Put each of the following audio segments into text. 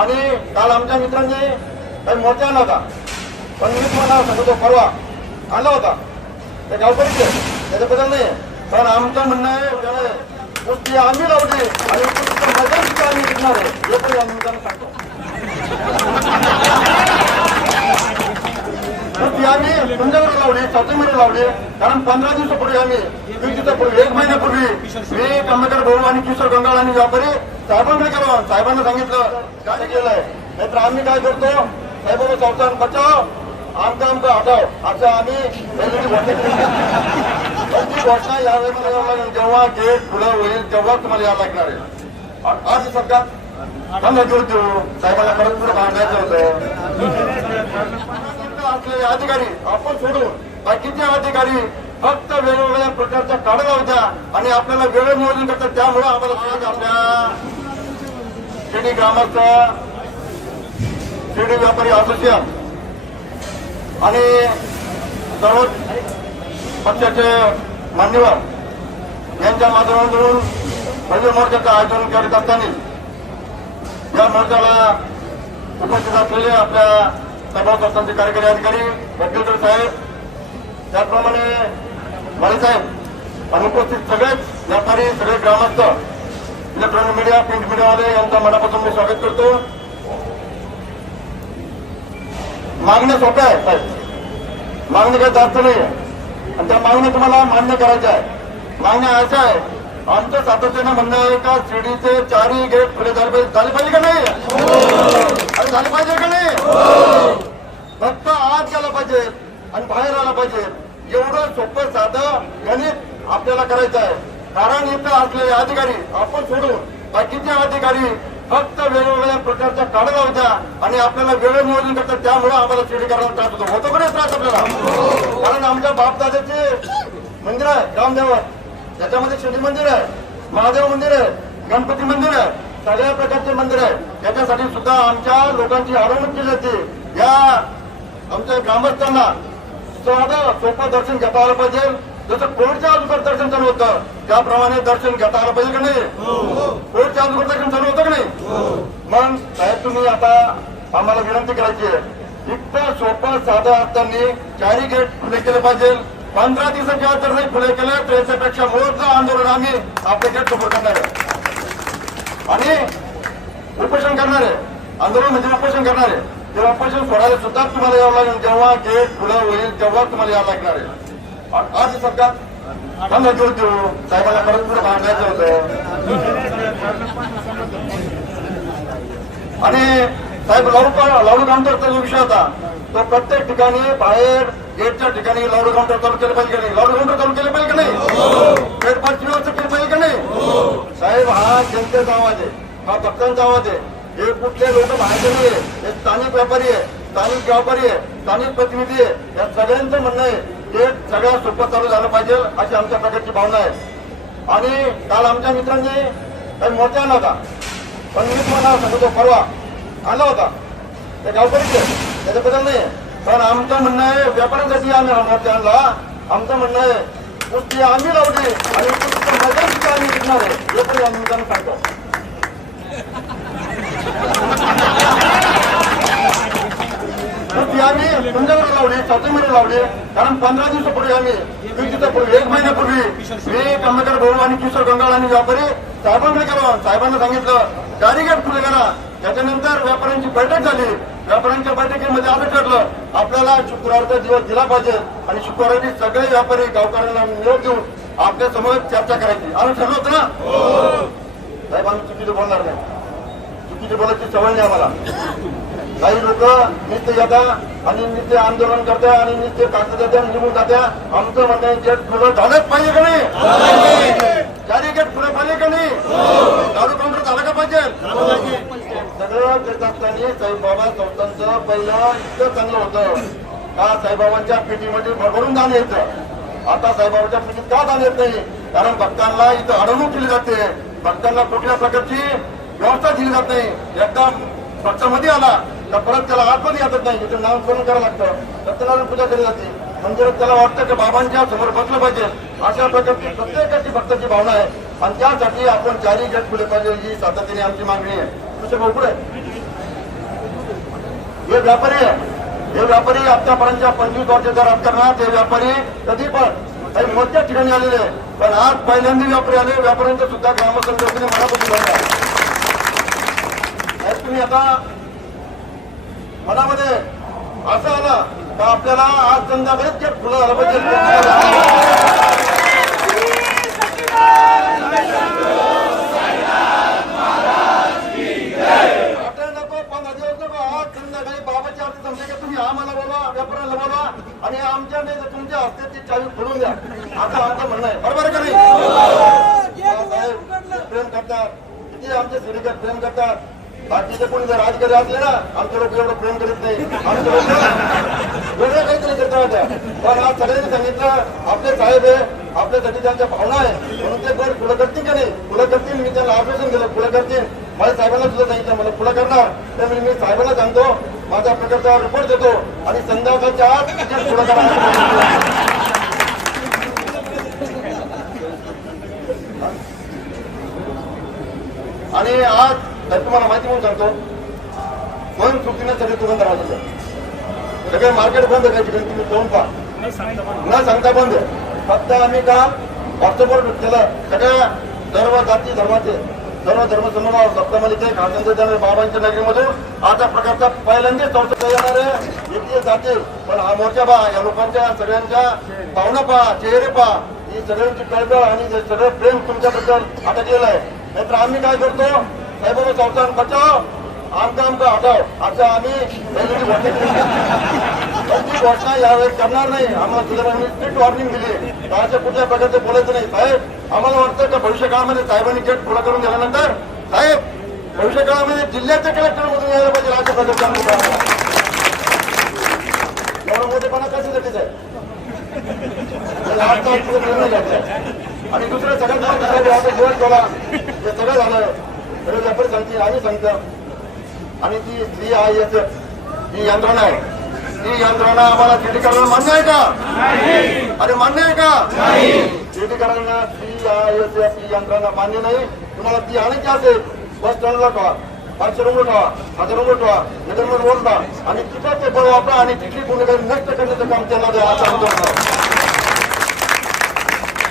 आणि काल आमच्या मित्रांनी काही मोर्चा आणला होता. पण मी तुम्हाला सांगतो परवा आला होता. ते गावकरीचे त्याच्याबद्दल नाही पण आमचं म्हणणं आहे कुस्ती आम्ही लावली आणि मजा सुद्धा आम्ही घेणार आहे. हे पण या निमित्तानं सांगतो. तर आम्ही तुमच्याकडे लावली चौथीमध्ये लावली. कारण पंधरा दिवसापूर्वी आम्ही वीस दिवसापूर्वी एक महिन्यापूर्वी मी कमलेकर भाऊ आणि किशोर गंगाळ आणि व्यापारी साहेबांना गेलो साहेबांना सांगितलं. काय केलंय? नाहीतर आम्ही काय करतो? साहेबांना संस्थान बचाव. आमचं आमचं हटाव. असं आम्ही वेगवेगळी घोषणा यावेळी मला यावं लागेल. जेव्हा गेट खुलं होईल तेव्हा तुम्हाला यावं लागणार आहे. आज सरकार थांबा देऊ देऊ साहेबांना परत पुढे मांडायचं होतं. असलेले अधिकारी आपण सोडून बाकीचे अधिकारी फक्त वेगवेगळ्या प्रकारच्या काढा होत्या आणि आपल्याला वेळ नियोजन करतात त्यामुळे आम्हाला सहज आपल्या शिर्डी ग्रामस्थ शिर्डी व्यापारी असोसिएशन आणि सर्व पक्षाचे मान्यवर यांच्या माध्यमातून भव्य मोर्चाचं आयोजन करीत असताना या मोर्चाला उपस्थित असलेले आपल्या सभापक्षांचे कार्यकारी अधिकारी वकीलकर साहेब त्याचप्रमाणे माळे साहेब सगळेच व्यापारी सगळे ग्रामस्थ इलेक्ट्रॉनिक मीडिया प्रिंट मीडियावाले यांचा मनापासून मी स्वागत करतो. मागण्या सोपं आहे साहेब. मागणी काही जास्त नाही आहे आणि त्या मागण्या तुम्हाला मान्य करायच्या आहे मागण्या अशा आहे आमचं सातत्यानं म्हणणं आहे का शिर्डीचे चारही गेट खुले झाले पाहिजे झाले पाहिजे का नाही? अरे झाले पाहिजे का नाही? फक्त आत गेला पाहिजे आणि बाहेर आला पाहिजे. एवढं सोपं साधं गणित आपल्याला करायचं आहे. कारण इथं असलेले अधिकारी आपण सोडून बाकीचे अधिकारी फक्त वेगवेगळ्या प्रकारच्या काढा होत्या आणि आपल्याला वेळ नियोजन करतात. त्यामुळे आम्हाला शिर्डी करायला त्रास होतो. होतो का त्रास आपल्याला? कारण आमच्या बापदादाचे मंदिर आहे रामदेवर त्याच्यामध्ये शिर्डी मंदिर आहे महादेव मंदिर आहे गणपती मंदिर आहे सगळ्या प्रकारचे मंदिर आहे. त्याच्यासाठी सुद्धा आमच्या लोकांची अडवणूक केली जाते या आमच्या ग्रामस्थांना साधं सोपं दर्शन घेता आलं पाहिजे. जसं कोविडच्या अगोदर दर्शन चालू होतं त्याप्रमाणे दर्शन घेता आलं पाहिजे का नाही? कोविडच्या अगोदर दर्शन चालू होतं का नाही? मग साहेब तुम्ही आता आम्हाला विनंती करायची आहे. इतकं सोपं साधं असताना चारी गेट खुले केले पाहिजे. पंधरा दिवसाच्या आत जर नाही खुले केले तर याच्यापेक्षा मोठं आंदोलन आम्ही आपले गेट समोर करणार आहे. आणि उपोषण करणार आहे. आंदोलन म्हणजे उपोषण करणार आहे. तर ऑपरेशन सोडायला सुद्धा तुम्हाला यावं लागेल जेव्हा गेट पुढे होईल तेव्हा तुम्हाला यावं लागणार आहे. आज सरकार थांबा देऊ देऊ. साहेबांना परत पुढे भांडायचं होतं. आणि साहेब लाडू लाऊड लाडू काउंटरचा जो विषय होता तो प्रत्येक ठिकाणी बाहेर गेटच्या ठिकाणी लाडू काउंटर चालू केलं पाहिजे की नाही? लाडू काउंटर चालू केलं पाहिजे की नाही? गेट पाच केली पाहिजे का नाही? साहेब हा जनतेचा आवाज आहे हा भक्तांचा आवाज आहे. हे कुठले लोक बाहेरचे नाही आहे. हे स्थानिक व्यापारी आहे स्थानिक व्यापारी आहे स्थानिक प्रतिनिधी आहे या सगळ्यांचं म्हणणं आहे ते सगळ्या सोपं चालू झालं पाहिजे अशी आमच्या प्रकारची भावना आहे. आणि काल आमच्या मित्रांनी काही मोर्चा आला होता. पण मी तुम्हाला सांगतो परवा आला होता. ते गावकरीचे त्याच्याबद्दल नाही पण आमचं म्हणणं आहे व्यापाऱ्यांसाठी आम्ही हा मोर्चा आणला. आमचं म्हणणं आहे गोष्टी आम्ही लावली आणि गोष्टीचं मजा सुद्धा आम्ही घेणार आहे. हे पण या निमित्तानं सांगतो तर ती आम्ही तुमच्याकडे लावली. कारण पंधरा दिवसापूर्वी आम्ही वीस दिवसापूर्वी एक महिन्यापूर्वी. मी कमलेकर भाऊ आणि किशोर गंगाळ आणि व्यापारी साहेबांकडे गेलो. साहेबांना सांगितलं चारी गेट खुले करा. त्याच्यानंतर व्यापाऱ्यांची बैठक झाली. व्यापाऱ्यांच्या बैठकीमध्ये असं ठरलं आपल्याला शुक्रवारचा दिवस दिला पाहिजे आणि शुक्रवारी सगळे व्यापारी गावकऱ्यांना निरोप देऊन आपल्यासमोर चर्चा करायची. आम्ही ठरलं होतं ना? साहेब आम्ही चुकीचं बोलणार नाही. चुकीची बोलायची सवय नाही आम्हाला. काही लोक नित्य येतात आणि नित्य आंदोलन करतात आणि नित्य कागद जात्या निघून जात्या आमचं म्हणणं गेट खुलं झालंच पाहिजे का नाही? चारी गेट खुलं पाहिजे का नाही? दारू काउंटर झालं का पाहिजे? सगळं करत असताना साईबाबा संस्थांचं पहिलं इतकं चांगलं होतं. का साईबाबांच्या पेटीमध्ये भरभरून दान येतं? आता साईबाबाच्या पेटीत का दान येत नाही? कारण भक्तांना इथं अडवणूक केली जाते. भक्तांना कुठल्या प्रकारची व्यवस्था दिली जात नाही. एकदा भक्तामध्ये आला तर परत त्याला आतमध्ये येतच नाही त्याचं नाव करून करावं लागतं? सत्यनारायण पूजा केली जाते. म्हणजे त्याला वाटतं की बाबांच्या समोर बसलं पाहिजे. अशा प्रकारची प्रत्येकाची भक्ताची भावना आहे. आणि त्यासाठी आपण चारी गट पुढे पाहिजे ही सातत्याने आमची मागणी आहे. तुझे भाऊ पुढे. हे व्यापारी आहे. हे व्यापारी आतापर्यंतच्या पंचवीस वर्षाच्या राजकारणात हे व्यापारी कधी पण काही मोठ्या ठिकाणी आलेले पण आज पहिल्यांदा व्यापारी आले. व्यापाऱ्यांचं सुद्धा ग्रामसंघटनेने मनापासून तुम्ही आता मनामध्ये असं आला का आपल्याला आज संध्याकाळीच जे फुलं झालं पाहिजे ते फुलं झालं. तुम्ही आम्हाला बोला व्यापाऱ्याला बोला आणि आमच्या नाही तर तुमच्या हस्ते ती चावी खोलून द्या. असं आमचं म्हणणं आहे. बरोबर का नाही? बाबासाहेब प्रेम करतात. किती आमचे सिरीकर प्रेम करतात. बाकीचे कोणी जर राजकारणी असले ना आमचे लोक एवढं प्रेम करीत नाही. आमचे लोक वेगळं काहीतरी करता होत्या पण आज सगळ्यांनी सांगितलं आपले साहेब आहे आपल्यासाठी त्यांच्या भावना आहे. म्हणून ते गड पुढे करतील का नाही? पुढे करतील मी त्यांना आश्वासन केलं पुढे करतील. माझ्या साहेबांना सुद्धा सांगितलं मला पुढे करणार. त्यामुळे मी साहेबांना सांगतो माझा प्रकारचा रिपोर्ट देतो आणि संध्याकाळच्या आत पुढे करा आणि आज तर तुम्हाला माहिती म्हणून सांगतो मन चुकीने सगळे दुकानदार आलेले सगळे मार्केट बंद करायची तुम्ही जाऊन पहा. न सांगता बंद. फक्त आम्ही का व्हॉट्सअपवर केलं. सगळ्या सर्व जाती धर्माचे सर्व धर्म समूह सप्तमालीचे खासदार बाबांच्या नगरीमधून आता प्रकारचा पहिल्यांदाच संसद येणार आहे. येथे जातील पण हा मोर्चा पहा या लोकांच्या सगळ्यांच्या भावना पहा चेहरे पहा. ही सगळ्यांची कळकळ आणि जे सगळं प्रेम तुमच्याबद्दल आता केलं आहे नाहीतर आम्ही काय करतो? साहेबाबा संस्थान बचाव आमचं आमचं हटाव असं आम्ही पहिल्यांदी घोषणा यावेळेस करणार नाही. आम्हाला सुधारांनी स्ट्रिक्ट वॉर्निंग दिली. कुठल्या प्रकारचे बोलायचं नाही. साहेब आम्हाला वाटतं का भविष्य काळामध्ये साहेबांनी गेट खुला करून दिल्यानंतर? साहेब भविष्य काळामध्ये जिल्ह्याच्या कलेक्टर मधून यायला पाहिजे अशा प्रकारचे एवढं मोठेपणा आहे आणि दुसरं सगळ्यात महत्त्वाचं झाला. हे सगळं झालं. व्यापारी सांगतील आम्ही सांगतो. आणि ती स्त्री आय एस ही यंत्रणा आहे ती यंत्रणा आम्हाला करायला मान्य आहे का? अरे मान्य आहे का? करायला ती आय एस एफ ही यंत्रणा मान्य नाही. तुम्हाला ती आणायची असेल बस स्टँडला ठेवा पाचशे रुपये ठेवा हजार रुपये ठेवा नगरमध्ये बोलता आणि तिथं ते बळ वापरा आणि तिथली गुन्हेगारी नष्ट करण्याचं काम त्यांना द्या असं आमचं आहे.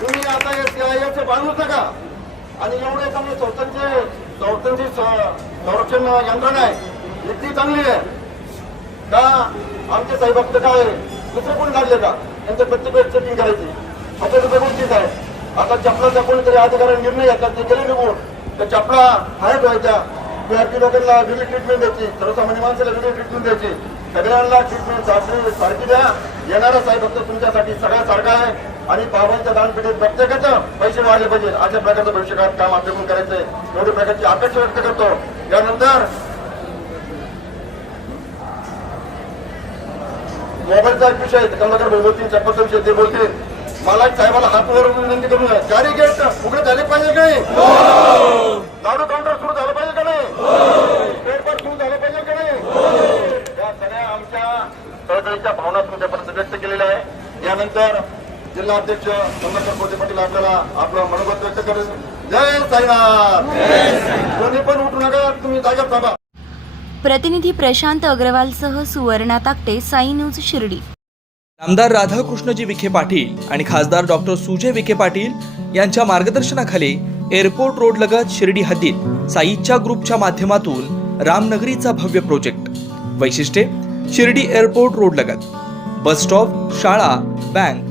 तुम्ही आता याचे बांधूच नका आणि एवढे चांगले संस्थांचे संस्थांची स- संरक्षण यंत्रणा आहे. इतकी चांगली आहे. का? आमचे साहेब फक्त काय दुसरे कोणी लागले का? त्यांच्या प्रत्येक वेळेस चेकिंग करायची. फक्त दुसरं गोष्टीच आहे. आता चपलाचा कोणीतरी अधिकाऱ्याने निर्णय घेतला ते गेले निघून. तर चपला हाय व्हायच्या. पीआरपी लोकांना वेगळी ट्रीटमेंट द्यायची. सर्वसामान्य माणसाला वेगळी ट्रीटमेंट द्यायची. सगळ्यांना ट्रीटमेंट सारखी सारखी द्या. येणारा साहेब फक्त तुमच्यासाठी सगळ्या सारखा आहे. आणि बाबांच्या दानपेठेत प्रत्येकाचं पैसे वाढले पाहिजे. अशा प्रकारचं भविष्यकाळात काम आपल्याकडून करायचंय. एवढी प्रकारची अपेक्षा व्यक्त करतो. यानंतर मोबाईलचा एक विषय कमलाकर भाऊ बोलतील चप्पलचा विषय ते बोलतील. मला एक साहेबाला हात वर विनंती करून. चारी गेट उघडे झाले पाहिजे का नाही? लाडू काउंटर सुरू झालं पाहिजे का नाही? पेपर सुरू झालं पाहिजे का नाही? या सगळ्या आमच्या चळवळीच्या भावना तुमच्यापर्यंत व्यक्त केलेल्या आहे यानंतर जिल्हा अध्यक्ष चंद्रशेखर कोटे पाटील आपल्याला आपलं मनोगत व्यक्त करेल. जय साईनाथ. कोणी पण उठू नका तुम्ही जागा थांबा. प्रतिनिधी प्रशांत अग्रवालसह सुवर्णा ताकटे साई न्यूज शिर्डी. आमदार राधाकृष्णजी विखे पाटील आणि खासदार डॉक्टर सुजय विखे पाटील यांच्या मार्गदर्शनाखाली एअरपोर्ट रोड लगत शिर्डी हद्दीत साईच्या ग्रुपच्या माध्यमातून रामनगरीचा भव्य प्रोजेक्ट. वैशिष्ट्ये शिर्डी एअरपोर्ट रोड लगत. बस स्टॉप शाळा बँक